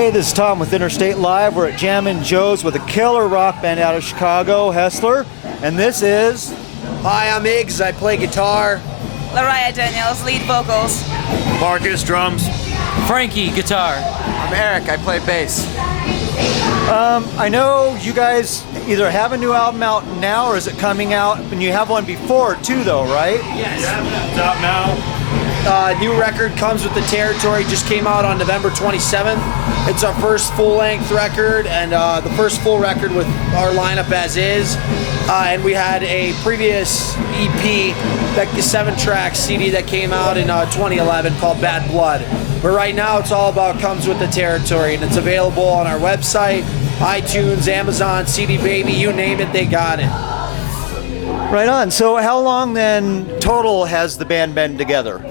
Hey, this is Tom with Interstate Live. We're at Jammin' Joe's with a killer rock band out of Chicago, Hessler. And this is... Hi, I'm Iggs. I play guitar. Lariah Daniels, lead vocals. Marcus, drums. Frankie, guitar. I'm Eric. I play bass. I know you guys either have a new album out now or is it coming out? And you have one before too, though, right? Yes. Yeah, it's out now. New record comes with the territory. Just came out on November 27th. It's our first full-length record and the first full record with our lineup as is. And we had a previous EP, like a 7-track CD that came out in 2011 called Bad Blood. But right now it's all about comes with the territory, and it's available on our website, iTunes, Amazon, CD Baby, you name it, they got it. Right on. So how long then total has the band been together?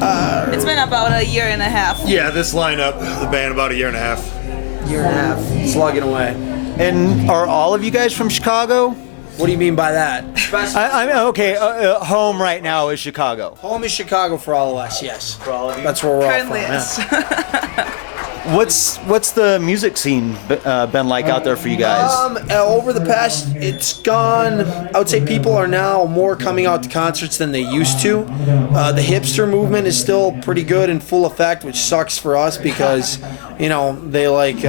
It's been about a year and a half. Yeah, this lineup, the band, about a year and a half. Year and a half, slugging away. And are all of you guys from Chicago? What do you mean by that? I'm okay. Home right now is Chicago. Home is Chicago for all of us, yes. For all of you. That's where we're all Currently, from. yes. Yeah. What's the music scene been like out there for you guys? Over the past, it's gone. I would say people are now more coming out to concerts than they used to. The hipster movement is still pretty good in full effect, which sucks for us because, you know, they like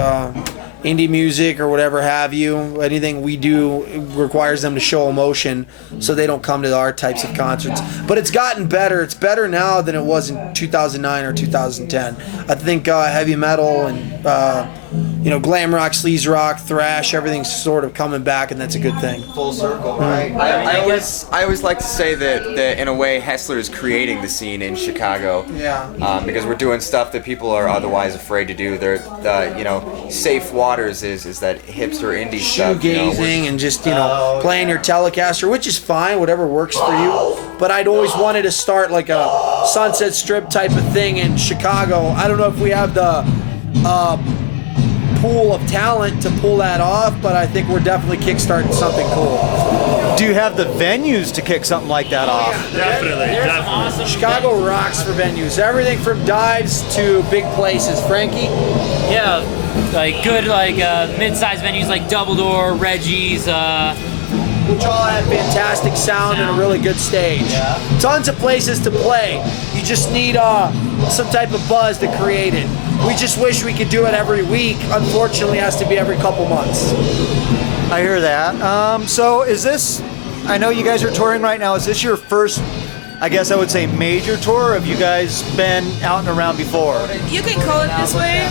indie music or whatever have you. Anything we do requires them to show emotion, so they don't come to our types of concerts. But it's gotten better. It's better now than it was in 2009 or 2010. I think heavy metal and glam rock, sleaze rock, thrash, everything's sort of coming back, and that's a good thing. Full circle, right? I always like to say that in a way Hessler is creating the scene in Chicago. Yeah. Because we're doing stuff that people are otherwise afraid to do. They're safe waters is that hipster indie stuff. Shoegazing and just playing your Telecaster, which is fine, whatever works for you. But I'd always wanted to start like a Sunset Strip type of thing in Chicago. I don't know if we have the pool of talent to pull that off, but I think we're definitely kickstarting something cool. Do you have the venues to kick something like that off? Definitely. Awesome Chicago rocks for venues. Everything from dives to big places. Frankie? Yeah, like good mid-sized venues like Double Door, Reggie's. Which all have fantastic sound and a really good stage. Yeah. Tons of places to play. You just need some type of buzz to create it. We just wish we could do it every week. Unfortunately, it has to be every couple months. I hear that. So is this, I know you guys are touring right now, is this your first, I guess I would say, major tour, or have you guys been out and around before? You can call it this way.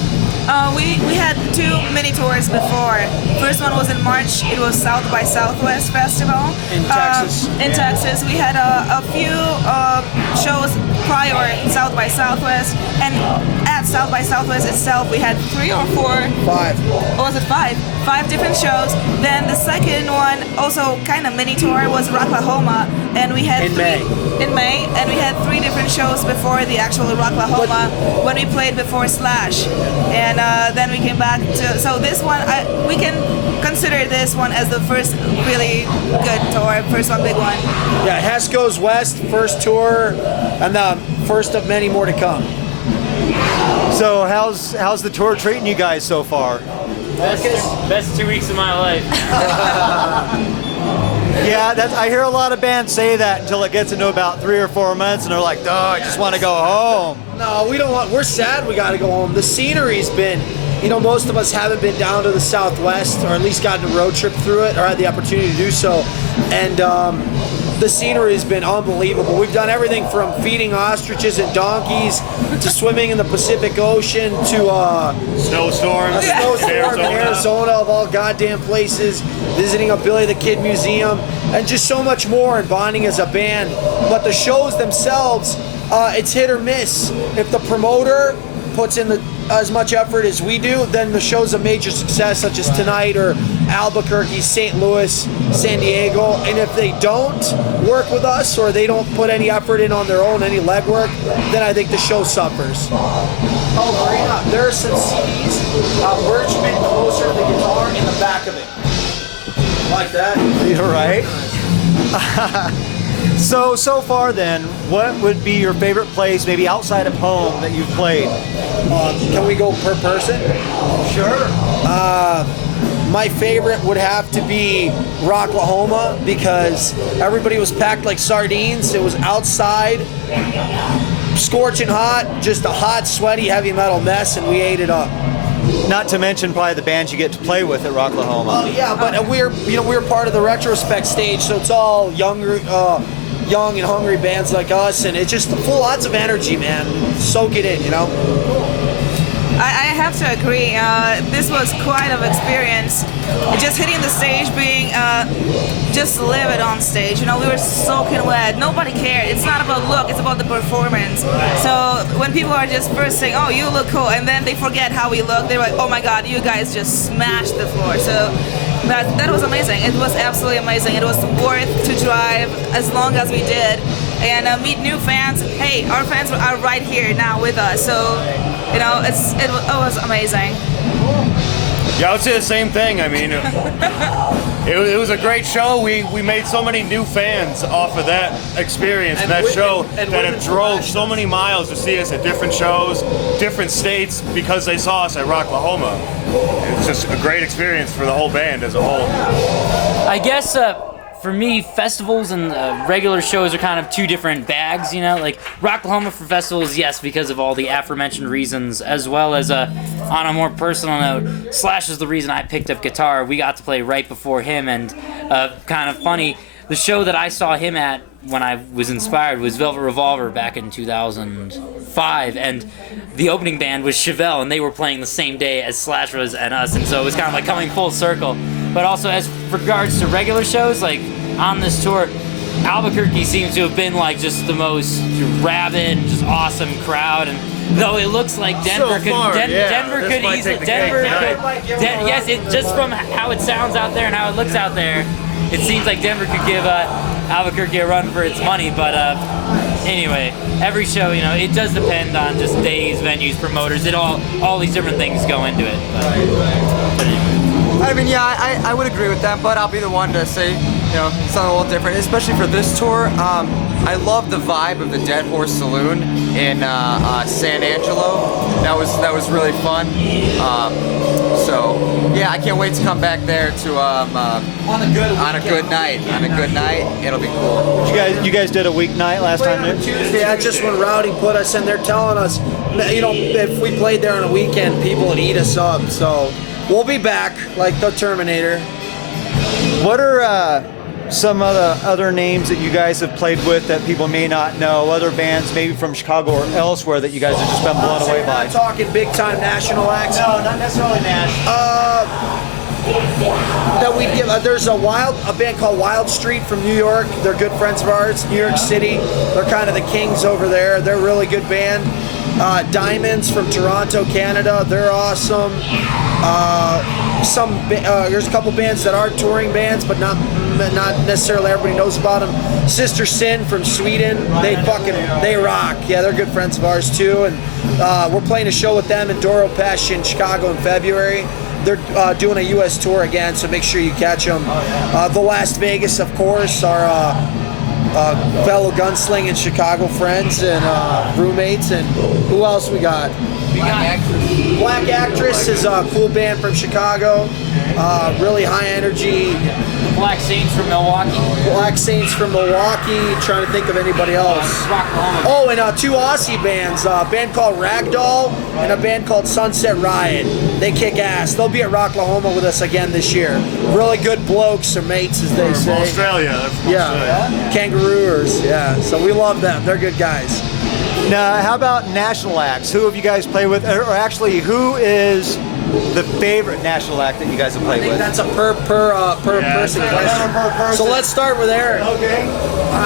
We had 2 mini tours before. First one was in March. It was South by Southwest Festival In Texas. In Texas, we had a few shows prior in South by Southwest, and at South by Southwest itself, we had 3 or 4. 5. Or was it 5? 5 different shows. Then the second one, also kind of mini tour, was Rocklahoma, and we had In May. In May, and we had 3 different shows before the actual Rocklahoma when we played before Slash, and then we came back to. So this one, we can consider this one as the first really good tour, first one big one. Yeah, Hess Goes West, first tour, and the first of many more to come. So how's the tour treating you guys so far? Best 2 weeks of my life. Yeah, I hear a lot of bands say that until it gets into about 3 or 4 months, and they're like, "Oh, I just want to go home." No, we don't want. We're sad we got to go home. The scenery's been, most of us haven't been down to the Southwest, or at least gotten a road trip through it, or had the opportunity to do so. And the scenery has been unbelievable. We've done everything from feeding ostriches and donkeys to swimming in the Pacific Ocean to Snowstorms. a snowstorm in Arizona, of all goddamn places, visiting a Billy the Kid museum, and just so much more, and bonding as a band. But the shows themselves, it's hit or miss. If the promoter puts in as much effort as we do, then the show's a major success, such as tonight or Albuquerque, St. Louis, San Diego. And if they don't work with us, or they don't put any effort in on their own, any legwork, then I think the show suffers. Oh, Marina, there are some CDs. Birch been closer to the guitar in the back of it. Like that? You're right. So far then, what would be your favorite place, maybe outside of home, that you've played? Can we go per person? Sure. My favorite would have to be Rocklahoma because everybody was packed like sardines. It was outside, scorching hot, just a hot, sweaty, heavy metal mess, and we ate it up. Not to mention probably the bands you get to play with at Rocklahoma. Oh yeah, but we're part of the retrospect stage, so it's all young and hungry bands like us, and it's just full lots of energy, man. Soak it in, I have to agree. This was quite an experience. Just hitting the stage, being just live it on stage. We were soaking wet. Nobody cared. It's not about look. It's about the performance. So when people are just first saying, "Oh, you look cool," and then they forget how we look, they're like, "Oh my God, you guys just smashed the floor." So that was amazing. It was absolutely amazing. It was worth to drive as long as we did and meet new fans. Hey, our fans are right here now with us. So. It was amazing. Yeah, I would say the same thing. I mean, it was a great show. We made so many new fans off of that experience and that show that have drove so many miles to see us at different shows, different states because they saw us at Rocklahoma. It's just a great experience for the whole band as a whole. I guess for me, festivals and regular shows are kind of two different bags, Like Rocklahoma for festivals, yes, because of all the aforementioned reasons, as well as on a more personal note, Slash is the reason I picked up guitar. We got to play right before him, and kind of funny, the show that I saw him at when I was inspired was Velvet Revolver back in 2005, and the opening band was Chevelle, and they were playing the same day as Slash was and us, and so it was kind of like coming full circle. But also, as regards to regular shows, like on this tour, Albuquerque seems to have been like just the most rabid, just awesome crowd, and though it looks like Denver Denver could easily, yes, it just from how it sounds out there and how it looks out there, it seems like Denver could give Albuquerque a run for its money. But anyway, every show, it does depend on just days, venues, promoters. All these different things go into it. But anyway. I mean, yeah, I would agree with that, but I'll be the one to say, something a little different, especially for this tour. I love the vibe of the Dead Horse Saloon in San Angelo. That was really fun. So yeah, I can't wait to come back there to on a good night. It'll be cool. You guys did a weeknight last time, didn't you? Tuesday, that's just when Rowdy put us in there telling us, if we played there on a weekend, people would eat us up. So we'll be back like the Terminator. What are some of the other names that you guys have played with that people may not know? Other bands maybe from Chicago or elsewhere that you guys have just been blown away by? We're not talking big time national acts. No, not necessarily national. That we give. There's a band called Wild Street from New York. They're good friends of ours. New York City. They're kind of the kings over there. They're a really good band. Diamonds from Toronto, Canada. They're awesome. There's a couple bands that are touring bands, but not necessarily everybody knows about them. Sister Sin from Sweden. They rock. Yeah, they're good friends of ours too. And we're playing a show with them in Doro Pesh in Chicago in February. They're doing a U.S. tour again, so make sure you catch them. The Las Vegas, of course, our fellow gunslinging Chicago friends and roommates. And who else we got? Black Actress is a cool band from Chicago. Really high energy. Black Saints from Milwaukee. Trying to think of anybody else. Oh, and two Aussie bands. A band called Ragdoll and a band called Sunset Riot. They kick ass. They'll be at Rocklahoma with us again this year. Really good blokes or mates, as they say. Australia. They're from Yeah, kangaroos. Yeah, so we love them. They're good guys. Now, how about national acts? Who have you guys played with? Or actually, who is the favorite national act that you guys have I played think with? that's a per person question. So let's start with Eric. Okay.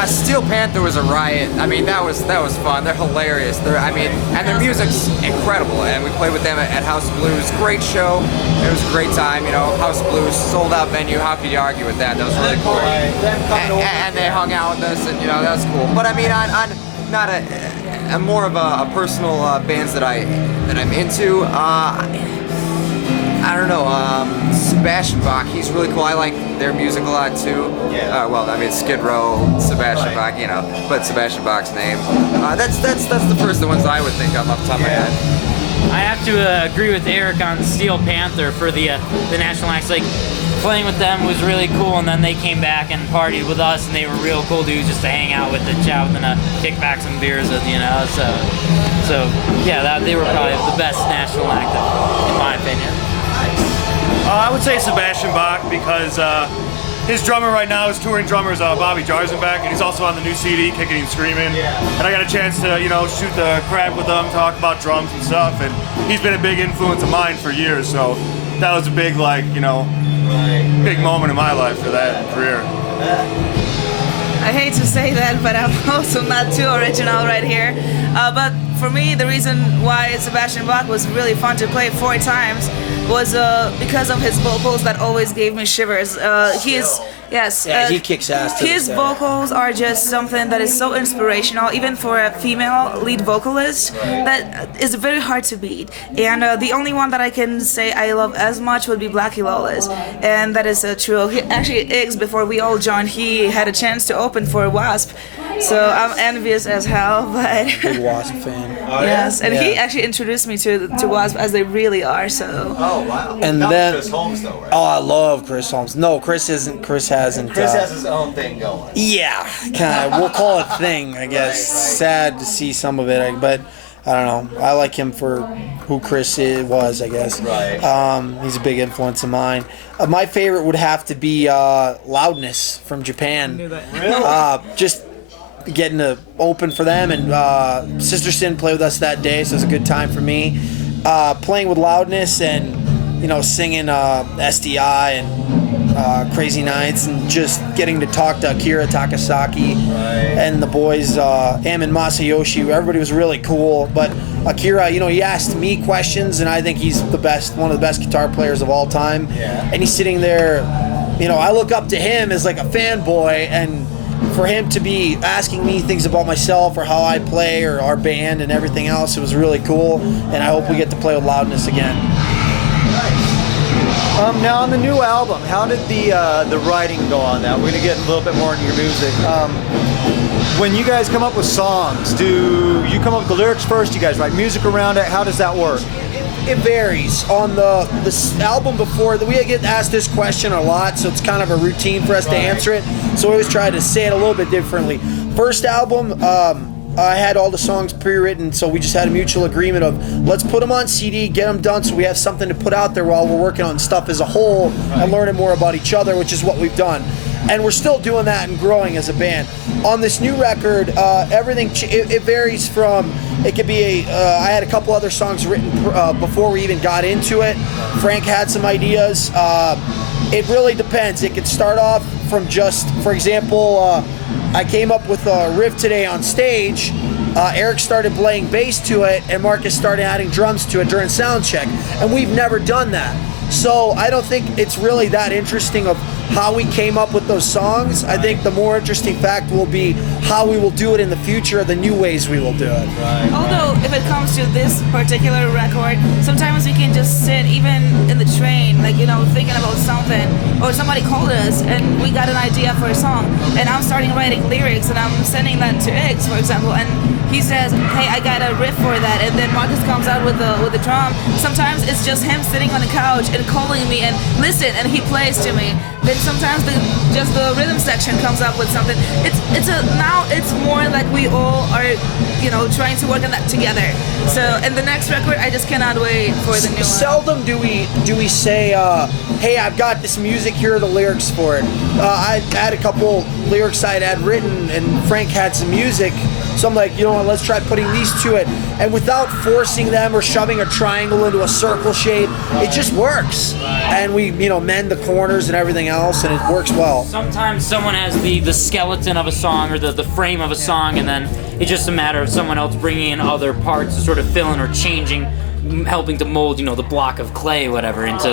Steel Panther was a riot. I mean, that was fun. They're hilarious. And their music's incredible. And we played with them at House of Blues. Great show. It was a great time. House of Blues, sold out venue. How could you argue with that? That was really cool. And they hung out with us, and that was cool. But I mean, on not a more of a personal bands that I'm into. I don't know. Sebastian Bach, he's really cool. I like their music a lot too. Yeah. Well, I mean Skid Row, Sebastian Bach, you know, but Sebastian Bach's name. That's the first the ones I would think of off the top of my head. I have to agree with Eric on Steel Panther for the national acts. Like, playing with them was really cool, and then they came back and partied with us, and they were real cool dudes just to hang out with and chat with and kick back some beers with, you know. So yeah, they were probably the best national act, in my opinion. I would say Sebastian Bach because his drummer right now, his touring drummer is Bobby Jarzenbach, and he's also on the new CD, Kicking and Screaming. Yeah. And I got a chance to, you know, shoot the crap with him, talk about drums and stuff, and he's been a big influence of mine for years, so that was a big, like, you know, big moment in my life for that career. I hate to say that, but I'm also not too original right here. But for me, the reason why Sebastian Bach was really fun to play 4 times was because of his vocals that always gave me shivers. He kicks ass to His this day. vocals are just something that is so inspirational, even for a female lead vocalist, that is very hard to beat. And the only one that I can say I love as much would be Blackie Lawless, and that is true. He, actually, Iggs, before we all joined, he had a chance to open for Wasp, so I'm envious as hell. But Big Wasp fan. yes, and he Yeah. actually introduced me to Wasp as they really are. So. Oh wow. And Not then- Chris Holmes though, right? Oh, I love Chris Holmes. No, Chris isn't. Chris hasn't. Chris has his own thing going. Yeah, kind of. We'll call it thing, I guess. Right. Sad to see some of it, but I don't know. I like him for who Chris was, I guess. Right. He's a big influence of mine. My favorite would have to be Loudness from Japan. Really? Just getting to open for them, and Sister Sin played with us that day, so it was a good time for me. Playing with Loudness and, you know, singing SDI and Crazy Nights, and just getting to talk to Akira Takasaki and the boys, Am and Masayoshi. Everybody was really cool, but Akira, you know, he asked me questions, and I think he's the best, one of the best guitar players of all time. Yeah. And he's sitting there, you know, I look up to him as like a fanboy, and for him to be asking me things about myself or how I play or our band and everything else, it was really cool, and I hope we get to play with Loudness again. Now on the new album, how did the writing go on that? We're gonna get a little bit more into your music. When you guys come up with songs, do you come up with the lyrics first? You guys write music around it? How does that work? It varies. On the album before, we get asked this question a lot, so it's kind of a routine for us to answer it. So we always try to say it a little bit differently. First album, I had all the songs pre-written, so we just had a mutual agreement of let's put them on CD, get them done, so we have something to put out there while we're working on stuff as a whole and learning more about each other, which is what we've done. And we're still doing that and growing as a band. On this new record, everything it varies from. It could be I had a couple other songs written before we even got into it. Frank had some ideas. It really depends. It could start off from just, for example, I came up with a riff today on stage. Eric started playing bass to it, and Marcus started adding drums to it during sound check. And we've never done that. So I don't think it's really that interesting of how we came up with those songs. I think the more interesting fact will be how we will do it in the future, the new ways we will do it. Although, if it comes to this particular record, sometimes we can just sit, even in the train, like, you know, thinking about something, or somebody called us and we got an idea for a song, and I'm starting writing lyrics and I'm sending that to Iggs, for example, and he says, hey, I got a riff for that, and then Marcus comes out with the drum. Sometimes it's just him sitting on the couch and calling me and listen, and he plays to me. Then sometimes just the rhythm section comes up with something. Now it's more like we all are, you know, trying to work on that together. So in the next record, I just cannot wait for the new one. Seldom do we say, hey, I've got this music, here are the lyrics for it. I had a couple lyrics I had written, and Frank had some music. So I'm like, you know what, let's try putting these to it. And without forcing them or shoving a triangle into a circle shape, it just works. And we, you know, mend the corners and everything else, and it works well. Sometimes someone has the skeleton of a song or the frame of a song, and then it's just a matter of someone else bringing in other parts to sort of fill in or changing, helping to mold, you know, the block of clay, whatever, into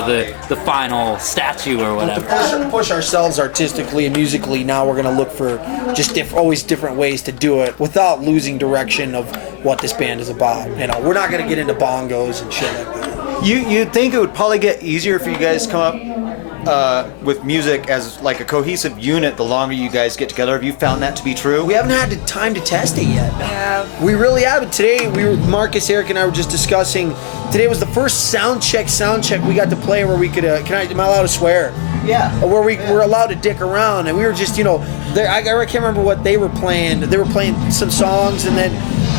the final statue or whatever. To push ourselves artistically and musically, now we're going to look for just always different ways to do it without losing direction of what this band is about. You know, we're not going to get into bongos and shit like that. You'd think it would probably get easier if you guys come up with music as like a cohesive unit the longer you guys get together. Have you found that to be true? We haven't had the time to test it yet. Yeah. We really haven't. Today, Marcus, Eric, and I were just discussing. Today was the first sound check we got to play where we could. Am I allowed to swear? Yeah. Where we were allowed to dick around, and we were just, I can't remember what they were playing. They were playing some songs, and then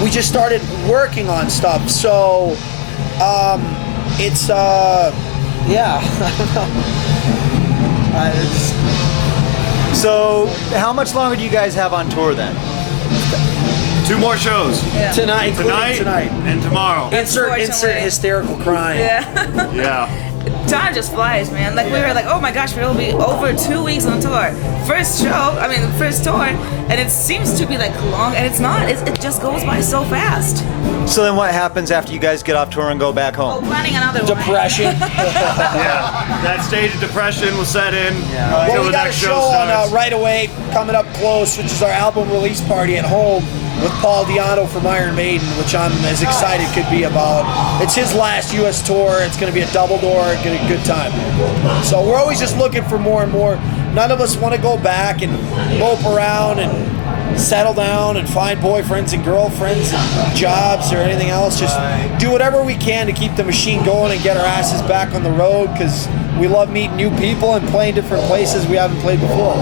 we just started working on stuff. So, it's yeah. I don't know. So, how much longer do you guys have on tour then? 2 more shows. Yeah. Tonight, and tomorrow. Insert hysterical crying. Yeah. Yeah. Time just flies, man. Like, we were like, oh my gosh, we'll be over 2 weeks on tour. First tour, and it seems to be like long, and it's not. It just goes by so fast. So then what happens after you guys get off tour and go back Oh, home? planning another one. Depression. Yeah. That stage of depression will set in Well, until we the got a next show on starts. Right Away coming up close, which is our album release party at home with Paul Di'Anno from Iron Maiden, which I'm as excited could be about. It's his last U.S. tour. It's going to be a double door, get a good time. So we're always just looking for more and more. None of us want to go back and mope around and settle down and find boyfriends and girlfriends and jobs or anything else. Just do whatever we can to keep the machine going and get our asses back on the road, because we love meeting new people and playing different places we haven't played before.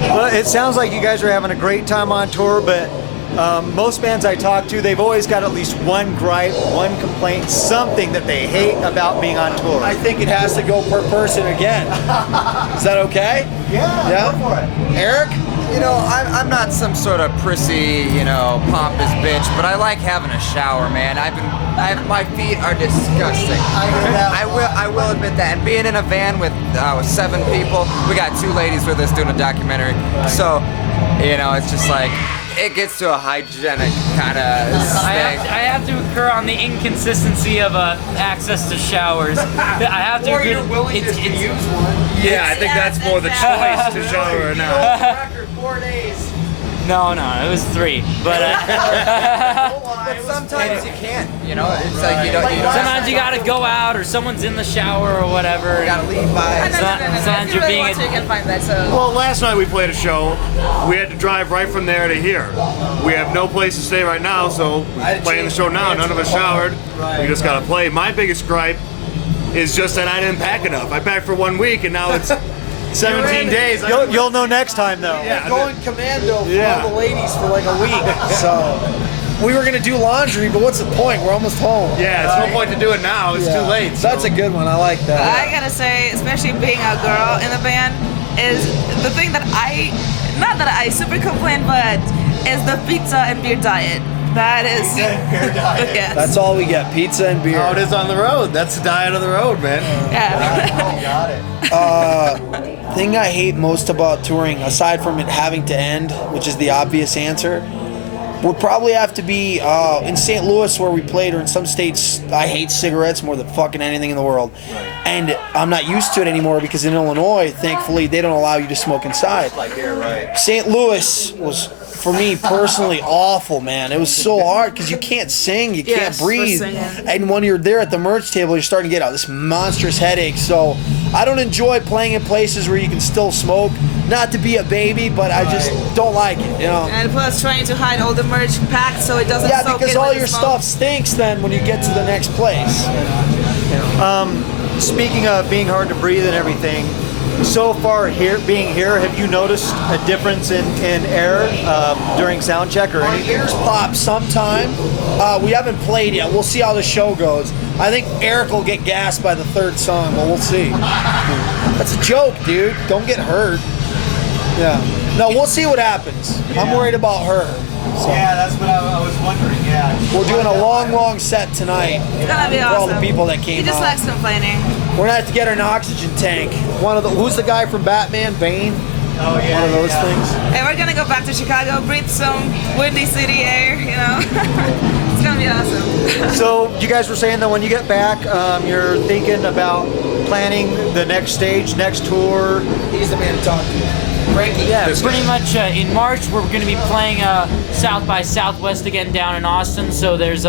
Well, it sounds like you guys are having a great time on tour, but most bands I talk to, they've always got at least one gripe, one complaint, something that they hate about being on tour. I think it has to go per person again. Is that okay? Yeah, go for it. Eric? I'm not some sort of prissy, pompous bitch, but I like having a shower, man. My feet are disgusting. I will admit that. And being in a van with 7 people, we got 2 ladies with us doing a documentary. So, it's just like, it gets to a hygienic kind of thing. I have to concur on the inconsistency of access to showers. I have to agree. It's use one. Yeah, I think that's more the choice to shower or not. Record 4 days. No, it was 3. But But sometimes you can't, It's like you don't. sometimes you gotta go out, or someone's in the shower or whatever. You gotta leave by. No. Sometimes If you you're really being want to, you can find that. So. Well, last night we played a show. We had to drive right from there to here. We have no place to stay right now, so we're playing the show now. None of us showered. We just gotta play. My biggest gripe is just that I didn't pack enough. I packed for 1 week, and now it's 17 days. You'll know next time, though. Yeah. Going commando for all the ladies for like a week. So we were gonna do laundry, but what's the point? We're almost home. Yeah, it's no point to do it now. It's too late. So. That's a good one. I like that. I gotta say, especially being a girl in the band, is the thing that not that I super complain, but is the pizza and beer diet. That is. Yes. That's all we get: pizza and beer. How it is on the road. That's the diet of the road, man. Yeah. Thing I hate most about touring, aside from it having to end, which is the obvious answer, would probably have to be in St. Louis where we played, or in some states. I hate cigarettes more than fucking anything in the world, and I'm not used to it anymore because in Illinois, thankfully, they don't allow you to smoke inside. Like here, right? St. Louis was, for me personally, awful, man. It was so hard because you can't sing, you can't Yes, for breathe, singing. and when you're there at the merch table, you're starting to get this monstrous headache. So I don't enjoy playing in places where you can still smoke. Not to be a baby, but I just don't like it, And plus, trying to hide all the merch packed so it doesn't. Yeah, soak because in all when your you smoke. stuff stinks then when you get to the next place. Speaking of being hard to breathe and everything, so far being here, have you noticed a difference in air during sound check or Our anything? ears pop sometime. We haven't played yet. We'll see how the show goes. I think Eric will get gassed by the 3rd song, but we'll see. That's a joke, dude. Don't get hurt. Yeah. No, we'll see what happens. I'm worried about her. So. Yeah, that's what I was wondering. Yeah. We're doing a long set tonight. It's gonna be For awesome. all the people that came He just out. likes complaining. We're gonna have to get her an oxygen tank. Who's the guy from Batman? Bane? Oh yeah. One of those things. And we're gonna go back to Chicago, breathe some windy city air. It's gonna be awesome. So you guys were saying that when you get back, you're thinking about planning the next stage, next tour. He's the man to talk to. Frankie. Yeah, pretty much in March we're going to be playing South by Southwest again down in Austin. So there's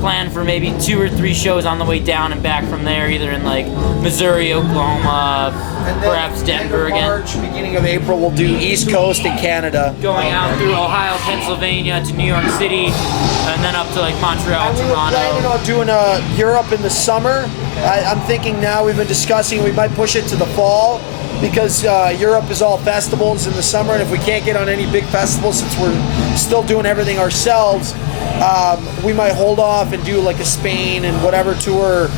plan for maybe 2 or 3 shows on the way down and back from there, either in like Missouri, Oklahoma, And then perhaps Denver end of again. March, beginning of April, we'll do East Coast and Canada. Going out through Ohio, Pennsylvania to New York City, and then up to like Montreal, We were planning Toronto. on doing Europe in the summer. I'm thinking now we've been discussing we might push it to the fall because Europe is all festivals in the summer, and if we can't get on any big festivals since we're still doing everything ourselves, we might hold off and do like a Spain and whatever tour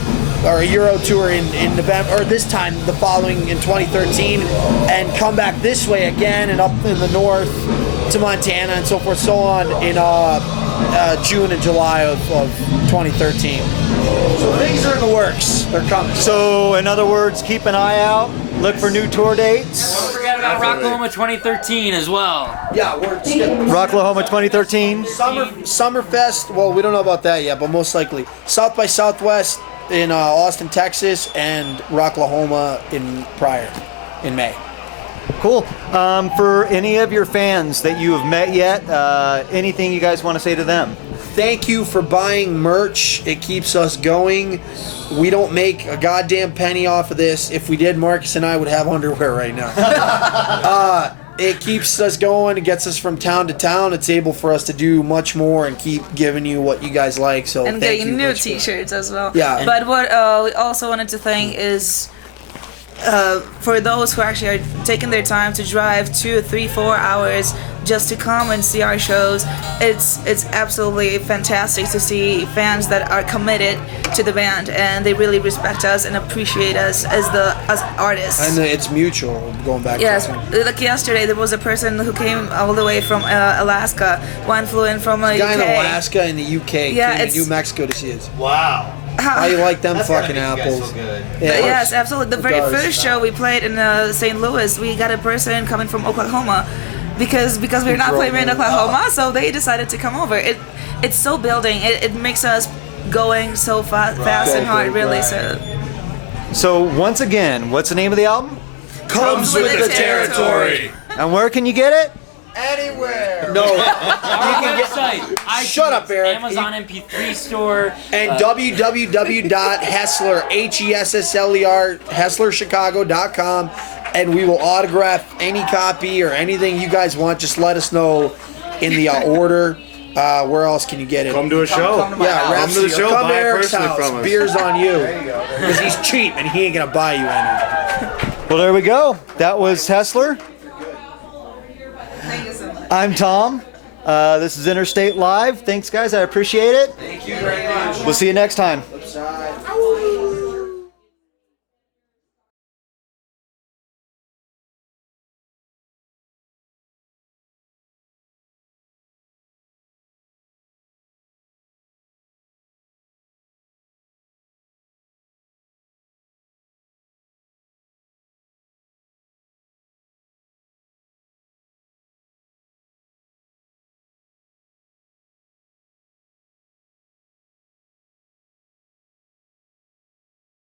or a Euro tour in November, or this time the following in 2013, and come back this way again and up in the north to Montana and so forth, so on in June and July of 2013. So things are in the works. They're coming. So, in other words, keep an eye out. Look for new tour dates. Don't forget about Rocklahoma 2013 as well. Yeah, we're skipping. Rocklahoma 2013. Summerfest. Well, we don't know about that yet, but most likely South by Southwest in Austin, Texas, and Rocklahoma in May. Cool. For any of your fans that you have met yet, anything you guys want to say to them? Thank you for buying merch. It keeps us going. We don't make a goddamn penny off of this. If we did, Marcus and I would have underwear right now. It keeps us going. It gets us from town to town. It's able for us to do much more and keep giving you what you guys like. So And thank getting you new much for- T-shirts as well. Yeah. But what we also wanted to thank is for those who actually are taking their time to drive 2, 3, 4 hours just to come and see our shows. It's absolutely fantastic to see fans that are committed to the band and they really respect us and appreciate us as artists. And it's mutual. Going back. Yes, to like yesterday there was a person who came all the way from Alaska. One flew in from guy UK. in Alaska and the UK Yeah, came to it's- New Mexico to see us. Wow. How you like them That's gotta fucking make you guys apples? feel good. Yeah, Yes, absolutely. The very does. first show we played in St. Louis, we got a person coming from Oklahoma because we're not playing in Oklahoma, so they decided to come over. It's so building. It makes us going so fast and hard, really. So So, once again, what's the name of the album? Comes with the territory. And where can you get it? Anywhere. No. Our website, iTunes, Shut up, Eric. Amazon MP3 store. And www.hessler, Hessler, HesslerChicago.com, and we will autograph any copy or anything you guys want. Just let us know in the order. Where else can you get it? Come to a show. Yeah, Come to the show. Come to Buy it Eric's personally house. from us. Beer's on you. Because he's cheap and he ain't gonna buy you any. Well, there we go. That was Hessler. thank you so much. I'm Tom. This is Interstate Live. Thanks, guys. I appreciate it. Thank you very much. We'll see you next time. Side.